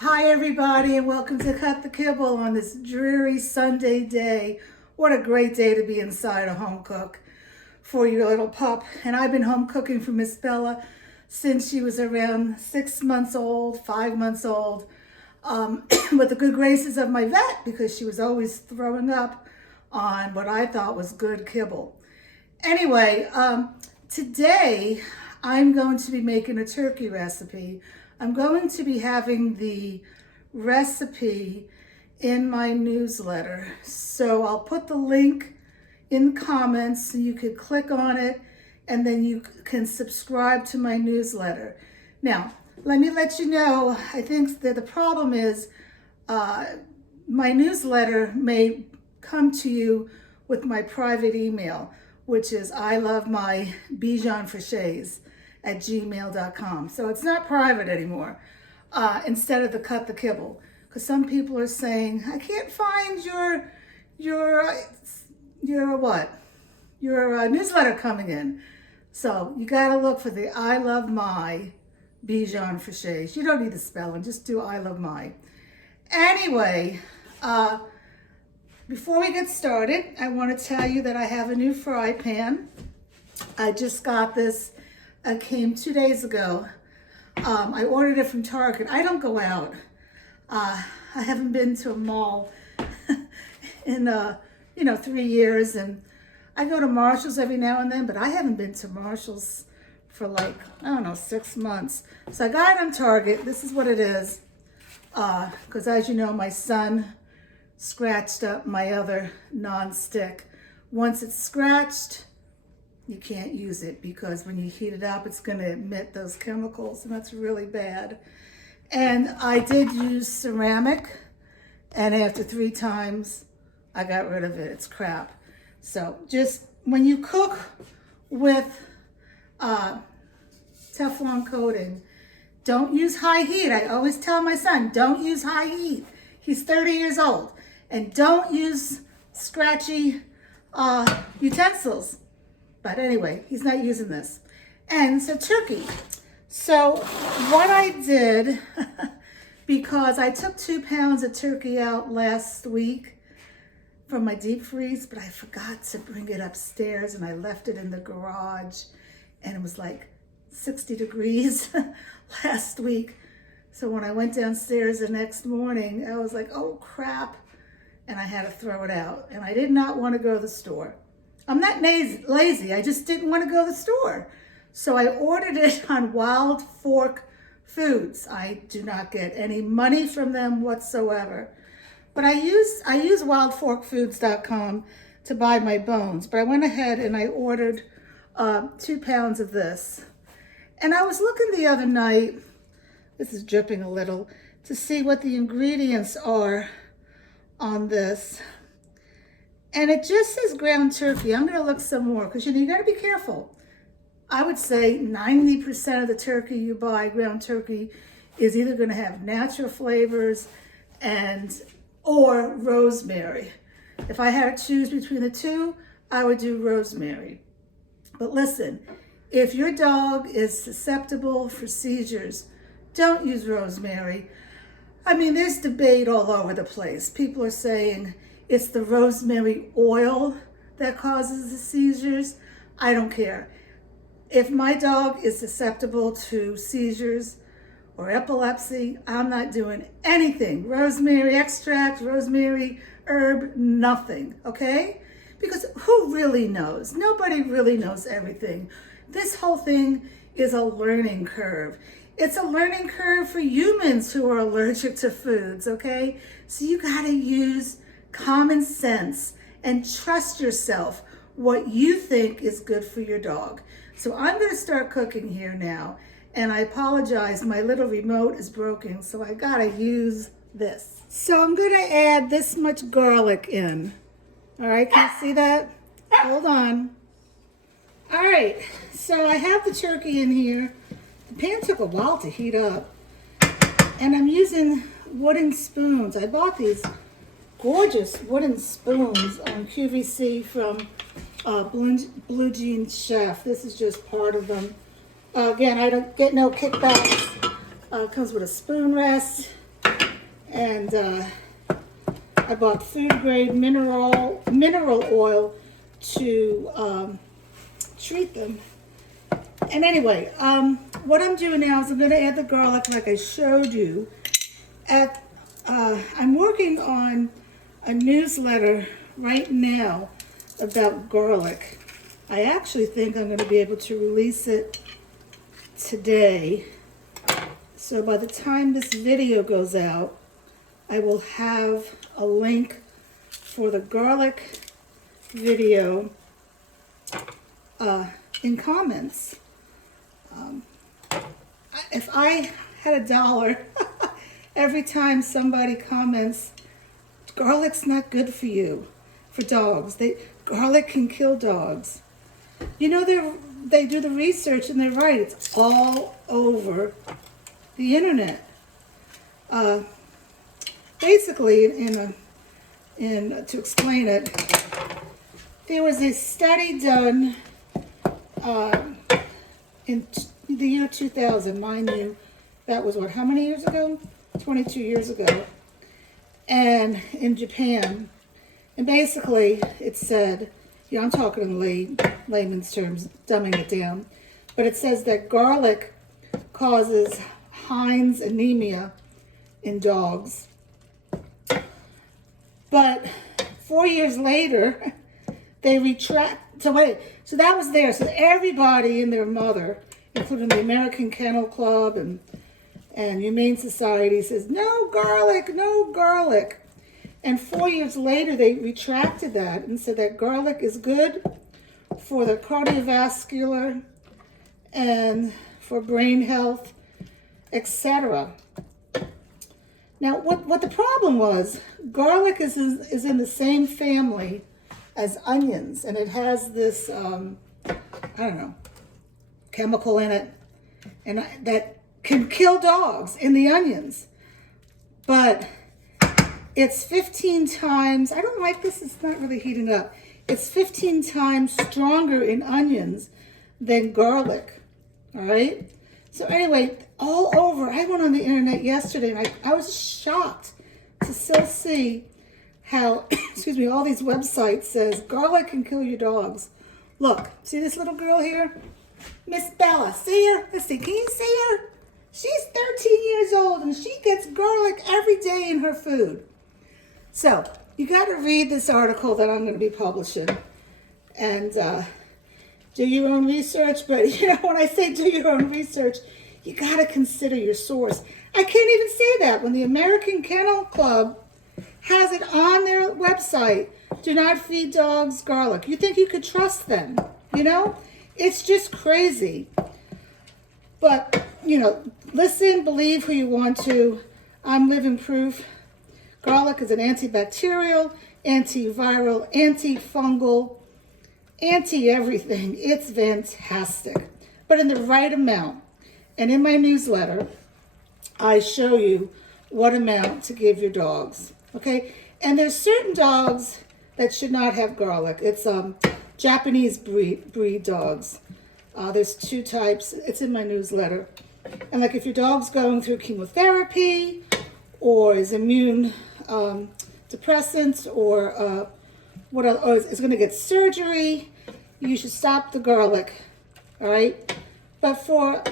Hi everybody and welcome to Cut the Kibble on this dreary Sunday day. What a great day to be inside a home cook for your little pup. And I've been home cooking for Miss Bella since she was around 6 months old, 5 months old, with the good graces of my vet because she was always throwing up on what I thought was good kibble. Anyway, today I'm going to be making a turkey recipe. I'm going to be having the recipe in my newsletter. So I'll put the link in the comments so you could click on it and then you can subscribe to my newsletter. Now, let me let you know, I think that the problem is my newsletter may come to you with my private email, which is ilovemybijonfriches@gmail.com. So it's not private anymore, instead of the Cut the Kibble. Because some people are saying, I can't find your newsletter coming in. So you gotta look for the I Love My Bijon Friches. You don't need the spelling, just do I Love My. Anyway, before we get started, I want to tell you that I have a new fry pan. I just got this. It came 2 days ago. I ordered it from Target. I don't go out. I haven't been to a mall in 3 years, and I go to Marshall's every now and then, but I haven't been to Marshall's for 6 months. So I got it on Target. This is what it is. Because as you know, my son scratched up my other non-stick. Once it's scratched, you can't use it because when you heat it up, it's going to emit those chemicals, and that's really bad. And I did use ceramic, and after 3 times, I got rid of it. It's crap. So just when you cook with Teflon coating, don't use high heat. I always tell my son, don't use high heat. He's 30 years old. And don't use scratchy utensils. But anyway, he's not using this. And so turkey. So what I did, because I took 2 pounds of turkey out last week from my deep freeze, but I forgot to bring it upstairs and I left it in the garage. And it was like 60 degrees last week. So when I went downstairs the next morning, I was like, oh crap. And I had to throw it out. And I did not want to go to the store. I'm not lazy. I just didn't want to go to the store. So I ordered it on Wild Fork Foods. I do not get any money from them whatsoever. But I use wildforkfoods.com to buy my bones. But I went ahead and I ordered 2 pounds of this. And I was looking the other night, this is dripping a little, to see what the ingredients are on this, and it just says ground turkey. I'm going to look some more because you got to be careful. I would say 90% of the turkey you buy, ground turkey, is either going to have natural flavors or rosemary. If I had to choose between the two, I would do rosemary. But listen, if your dog is susceptible for seizures, don't use rosemary. I mean, there's debate all over the place. People are saying it's the rosemary oil that causes the seizures. I don't care. If my dog is susceptible to seizures or epilepsy, I'm not doing anything. Rosemary extract, rosemary herb, nothing, okay? Because who really knows? Nobody really knows everything. This whole thing is a learning curve. It's a learning curve for humans who are allergic to foods, okay? So you gotta use common sense and trust yourself what you think is good for your dog. So I'm gonna start cooking here now. And I apologize, my little remote is broken, so I gotta use this. So I'm gonna add this much garlic in. All right, can you see that? Hold on. All right, so I have the turkey in here. The pan took a while to heat up. And I'm using wooden spoons. I bought these gorgeous wooden spoons on QVC from Blue Jean Chef. This is just part of them. Again, I don't get no kickbacks. Comes with a spoon rest. And I bought food grade mineral oil to treat them. And anyway, what I'm doing now is I'm going to add the garlic like I showed you. I'm working on a newsletter right now about garlic. I actually think I'm going to be able to release it today. So by the time this video goes out, I will have a link for the garlic video in comments. If I had $1 every time somebody comments, garlic's not good for you, for dogs. Garlic can kill dogs. You know, they do the research and they're right. It's all over the internet. Basically, to explain it, there was a study done in the year 2000. Mind you, that was what, how many years ago? 22 years ago. And in Japan. And basically, it said, I'm talking in layman's terms, dumbing it down, but it says that garlic causes Heinz anemia in dogs. But 4 years later, they retract. So that was there. So everybody and their mother, including the American Kennel Club and Humane Society, says no garlic, no garlic. And 4 years later, they retracted that and said that garlic is good for the cardiovascular and for brain health, etc. Now, what the problem was, garlic is in the same family as onions, and it has this, chemical in it, and that can kill dogs in the onions. But it's 15 times, I don't like this, it's not really heating up. It's 15 times stronger in onions than garlic, all right? So anyway, all over, I went on the internet yesterday and I was shocked to still see how, all these websites says garlic can kill your dogs. Look, see this little girl here? Miss Bella, see her? Let's see, can you see her? She's 13 years old and she gets garlic every day in her food. So, you got to read this article that I'm going to be publishing and do your own research. But, when I say do your own research, you got to consider your source. I can't even say that when the American Kennel Club has it on their website. Do not feed dogs garlic. You think you could trust them, It's just crazy. But, listen, believe who you want to. I'm living proof. Garlic is an antibacterial, antiviral, antifungal, anti-everything. It's fantastic. But in the right amount. And in my newsletter, I show you what amount to give your dogs. Okay? And there's certain dogs that should not have garlic. It's Japanese breed dogs. There's 2 types. It's in my newsletter. And like if your dog's going through chemotherapy or is immune depressants or is going to get surgery, you should stop the garlic. All right? But for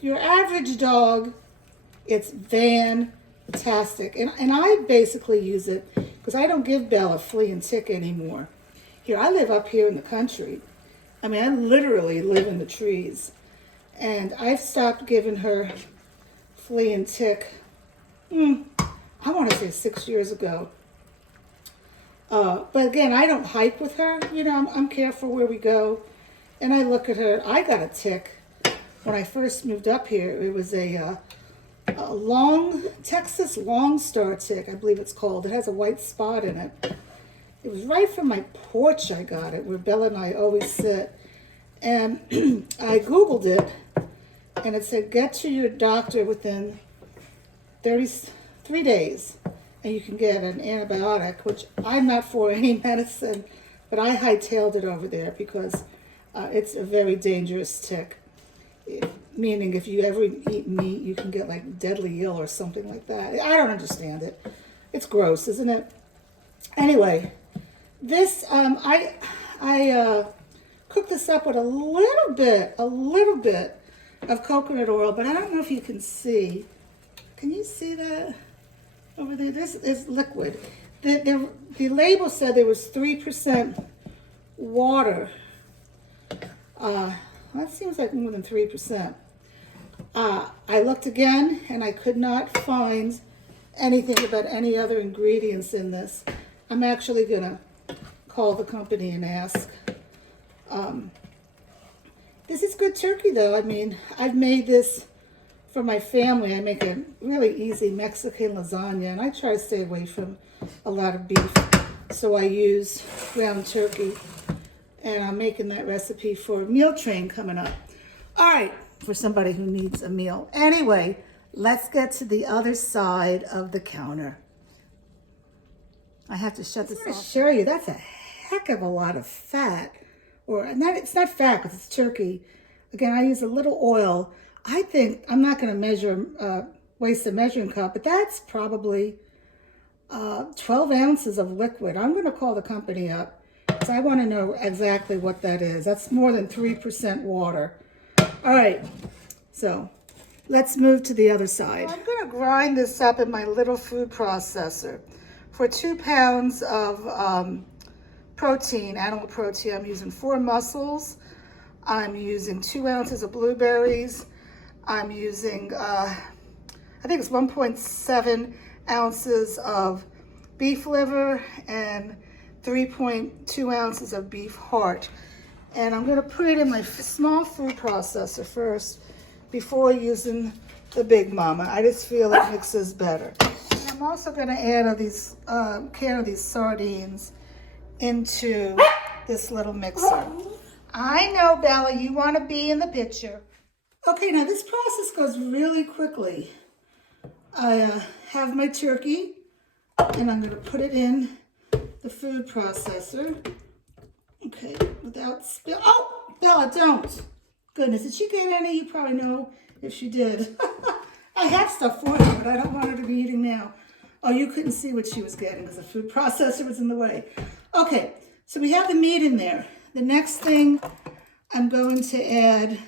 your average dog, it's fantastic. And I basically use it because I don't give Bella flea and tick anymore. Here, I live up here in the country. I mean, I literally live in the trees. And I've stopped giving her flea and tick, I want to say 6 years ago. But again, I don't hike with her. I'm careful where we go. And I look at her. I got a tick when I first moved up here. It was a Texas long star tick, I believe it's called. It has a white spot in it. It was right from my porch I got it, where Bella and I always sit. And I Googled it, and it said, get to your doctor within 33 days, and you can get an antibiotic, which I'm not for any medicine, but I hightailed it over there because it's a very dangerous tick. meaning if you ever eat meat, you can get like deadly ill or something like that. I don't understand it. It's gross, isn't it? Anyway, this, I cooked this up with a little bit of coconut oil, but I don't know if you can see. Can you see that over there? This is liquid. The label said there was 3% water. That seems like more than 3%. I looked again and I could not find anything about any other ingredients in this. I'm actually gonna call the company and ask. This is good turkey though. I mean, I've made this for my family. I make a really easy Mexican lasagna, and I try to stay away from a lot of beef. So I use ground turkey, and I'm making that recipe for a meal train coming up. All right, for somebody who needs a meal. Anyway, let's get to the other side of the counter. I have to shut this off. I'm going to show you, that's a heck of a lot of fat. Or not, it's not fat because it's turkey. Again, I use a little oil. I think, I'm not going to measure, waste a measuring cup, but that's probably 12 ounces of liquid. I'm going to call the company up because I want to know exactly what that is. That's more than 3% water. All right, so let's move to the other side. I'm going to grind this up in my little food processor. For 2 pounds of protein, animal protein, I'm using 4 mussels. I'm using 2 ounces of blueberries. I'm using, I think it's 1.7 ounces of beef liver and 3.2 ounces of beef heart. And I'm gonna put it in my small food processor first before using the big mama. I just feel it mixes better. And I'm also gonna add a can of these sardines into this little mixer. I know, Bella, you wanna be in the picture. Okay, now this process goes really quickly. I have my turkey, and I'm gonna put it in the food processor. Okay, without spill. Oh, Bella, don't. Goodness, did she get any? You probably know if she did. I had stuff for her, but I don't want her to be eating now. Oh, you couldn't see what she was getting because the food processor was in the way. Okay, so we have the meat in there. The next thing I'm going to add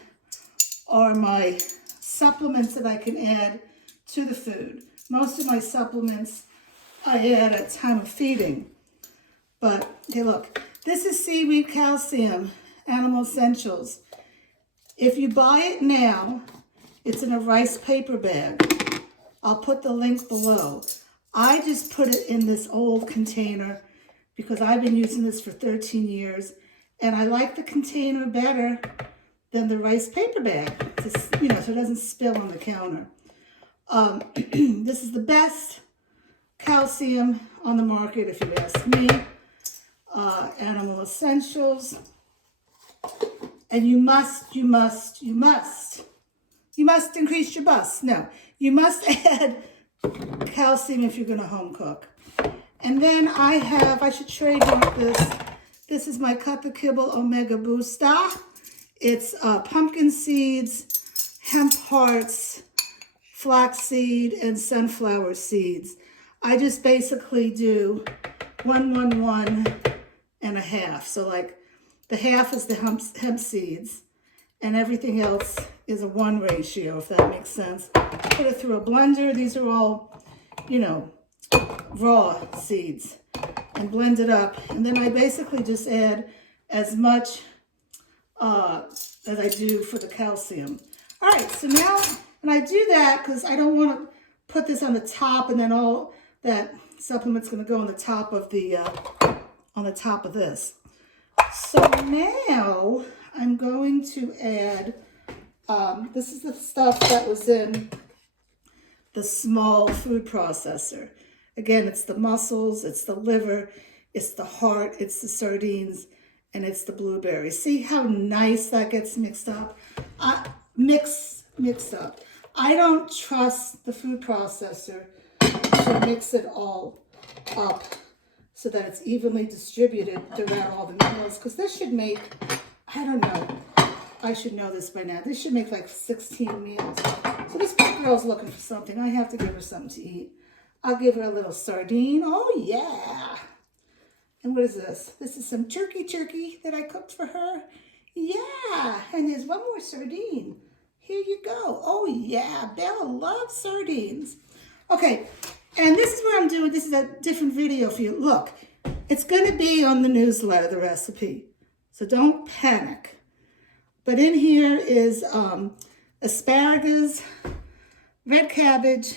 are my supplements that I can add to the food. Most of my supplements I add at time of feeding. But, hey, look. This is seaweed calcium, Animal Essentials. If you buy it now, it's in a rice paper bag. I'll put the link below. I just put it in this old container because I've been using this for 13 years, and I like the container better than the rice paper bag, so it doesn't spill on the counter. This is the best calcium on the market, if you ask me. Animal Essentials, and you must increase your bus. No, you must add calcium if you're going to home cook. And then I should trademark this. This is my Cut the Kibble Omega Booster. It's pumpkin seeds, hemp hearts, flaxseed, and sunflower seeds. I just basically do 1, 1, 1 and a half. So like the half is the hemp seeds and everything else is a 1 ratio, if that makes sense. Put it through a blender. These are all, raw seeds, and blend it up. And then I basically just add as much as I do for the calcium. All right, so now, and I do that because I don't want to put this on the top and then all that supplement's going to go on the top of this. So now I'm going to add, this is the stuff that was in the small food processor. Again, it's the mussels, it's the liver, it's the heart, it's the sardines, and it's the blueberries. See how nice that gets mixed up? Mixed up. I don't trust the food processor to mix it all up so that it's evenly distributed throughout all the meals, because this should make, I don't know, I should know this by now. This should make like 16 meals. So this poor girl's looking for something. I have to give her something to eat. I'll give her a little sardine. Oh, yeah. And what is this? This is some turkey that I cooked for her. Yeah. And there's one more sardine. Here you go. Oh, yeah. Bella loves sardines. Okay. And this is what I'm doing. This is a different video for you. Look, it's going to be on the newsletter, the recipe. So don't panic. But in here is asparagus, red cabbage,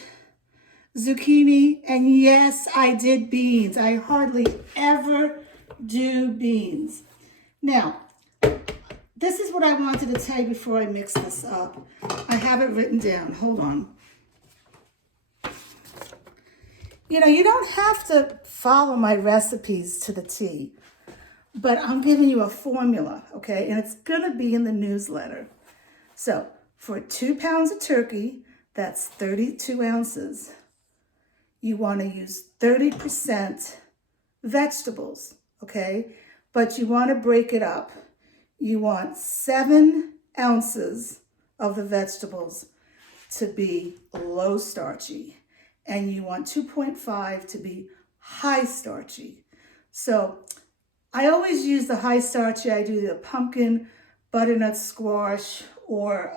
zucchini, and yes, I did beans. I hardly ever do beans. Now, this is what I wanted to tell you before I mix this up. I have it written down. Hold on. You know, you don't have to follow my recipes to the T, but I'm giving you a formula, okay? And it's going to be in the newsletter. So for 2 pounds of turkey, that's 32 ounces. You want to use 30% vegetables, okay? But you want to break it up. You want 7 ounces of the vegetables to be low starchy, and you want 2.5 to be high starchy. So I always use the high starchy. I do the pumpkin, butternut squash, or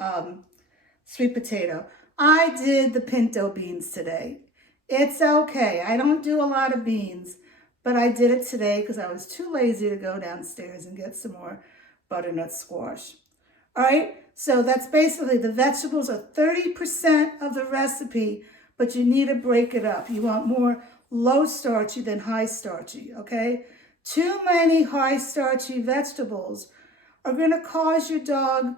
sweet potato. I did the pinto beans today. It's okay. I don't do a lot of beans, but I did it today because I was too lazy to go downstairs and get some more butternut squash. All right, so that's basically the vegetables are 30% of the recipe, but you need to break it up. You want more low starchy than high starchy, okay? Too many high starchy vegetables are going to cause your dog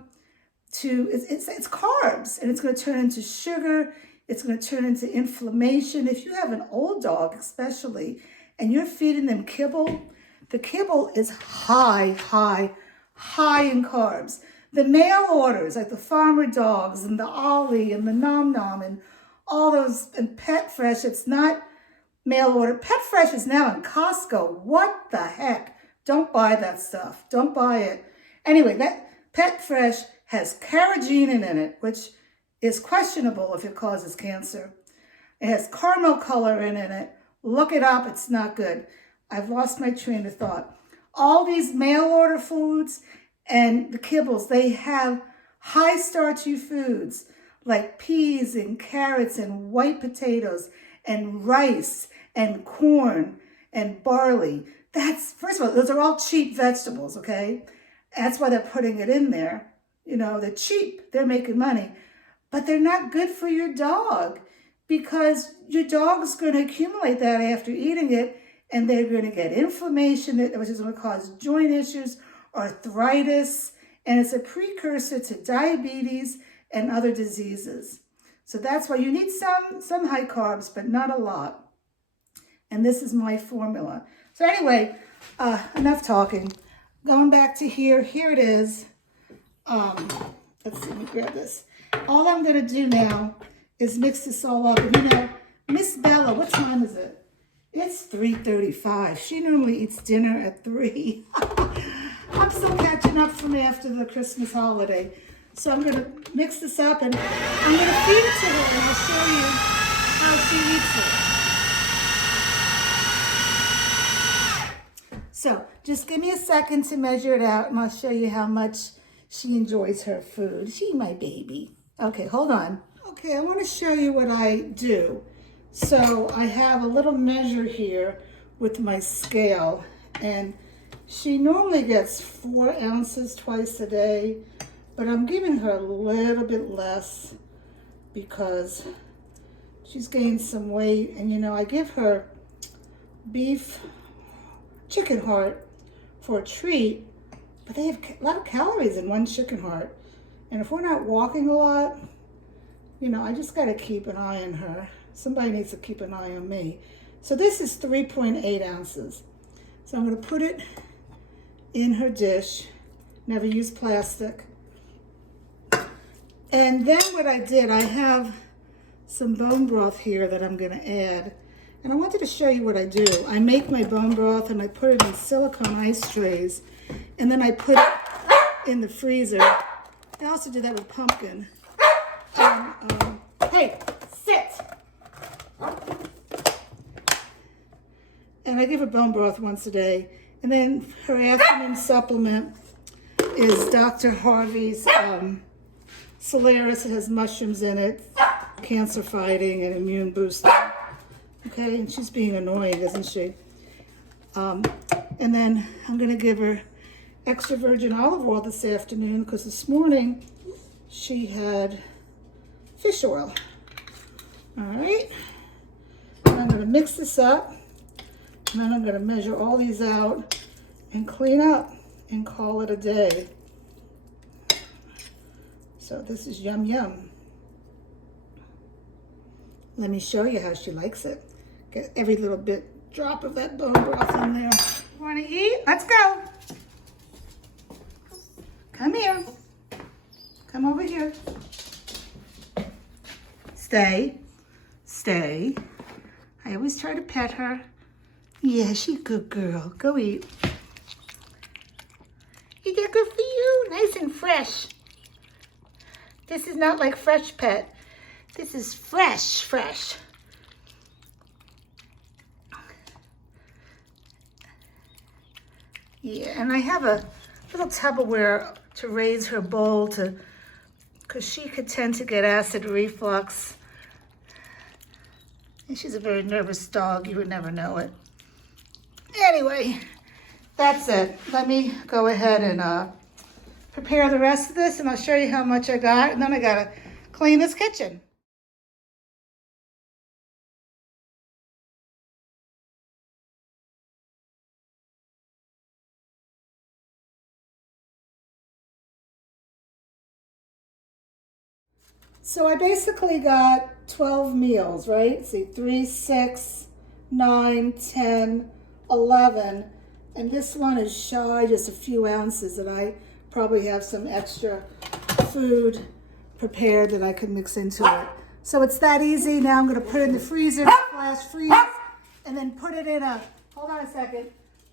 to, it's carbs, and it's going to turn into sugar. It's going to turn into inflammation. If you have an old dog especially, and you're feeding them kibble, the kibble is high in carbs. The mail orders, like the farmer dogs and the Ollie and the Nom Nom and all those, and Pet Fresh, it's not mail order. Pet Fresh is now in Costco. What the heck? Don't buy that stuff. Don't buy it. Anyway, that Pet Fresh has carrageenan in it, which is questionable if it causes cancer. It has caramel color in it. Look it up. It's not good. I've lost my train of thought. All these mail order foods and the kibbles, they have high starchy foods like peas and carrots and white potatoes and rice and corn and barley. That's, first of all, those are all cheap vegetables, okay? That's why they're putting it in there. You know, they're cheap. They're making money. But they're not good for your dog because your dog's going to accumulate that after eating it, and they're going to get inflammation, which is going to cause joint issues, arthritis, and it's a precursor to diabetes and other diseases. So that's why you need some high carbs, but not a lot. And this is my formula. So anyway, enough talking. Going back to here it is. Let's see, let me grab this. All I'm going to do now is mix this all up. And you know, Miss Bella, what time is it? It's 3:35. She normally eats dinner at 3. I'm still catching up from after the Christmas holiday. So I'm going to mix this up and I'm going to feed it to her and I'll show you how she eats it. So just give me a second to measure it out and I'll show you how much she enjoys her food. She's my baby. Okay, hold on. Okay, I want to show you what I do. So I have a little measure here with my scale, and she normally gets 4 ounces twice a day, but I'm giving her a little bit less because she's gained some weight. And you know, I give her chicken heart for a treat, but they have a lot of calories in one chicken heart. And if we're not walking a lot, you know, I just got to keep an eye on her. Somebody needs to keep an eye on me. So this is 3.8 ounces. So I'm going to put it in her dish. Never use plastic. And then what I did, I have some bone broth here that I'm going to add. And I wanted to show you what I do. I make my bone broth and I put it in silicone ice trays. And then I put it in the freezer I also did that with pumpkin. Hey, sit. And I give her bone broth once a day. And then her afternoon supplement is Dr. Harvey's Solaris. It has mushrooms in it, cancer fighting and immune boosting. Okay, and she's being annoying, isn't she? And then I'm gonna give her extra virgin olive oil this afternoon because this morning she had fish oil. All right, and I'm gonna mix this up, and then I'm gonna measure all these out and clean up and call it a day. So this is yum yum. Let me show you how she likes it. Get every little drop of that bone broth in there. Want to eat? Let's go. Come here. Come over here. Stay. Stay. I always try to pet her. Yeah, she's a good girl. Go eat. You get good for you. Nice and fresh. This is not like Fresh Pet. This is fresh, fresh. Yeah, and I have a little Tupperware to raise her bowl because she could tend to get acid reflux. And she's a very nervous dog. You would never know it. Anyway, that's it. Let me go ahead and prepare the rest of this, and I'll show you how much I got, and then I gotta clean this kitchen. So I basically got 12 meals, right? See, 3, 6, 9, 10, 11. And this one is shy, just a few ounces, and I probably have some extra food prepared that I could mix into it. So it's that easy. Now I'm gonna put it in the freezer, flash freeze, and then put it in a, hold on a second,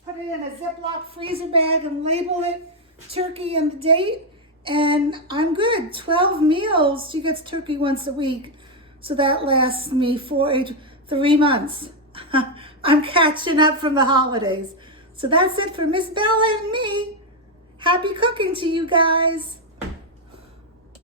put it in a Ziploc freezer bag and label it turkey and the date. And I'm good. 12 meals. She gets turkey once a week. So that lasts me 3 months. I'm catching up from the holidays. So that's it for Miss Bella and me. Happy cooking to you guys.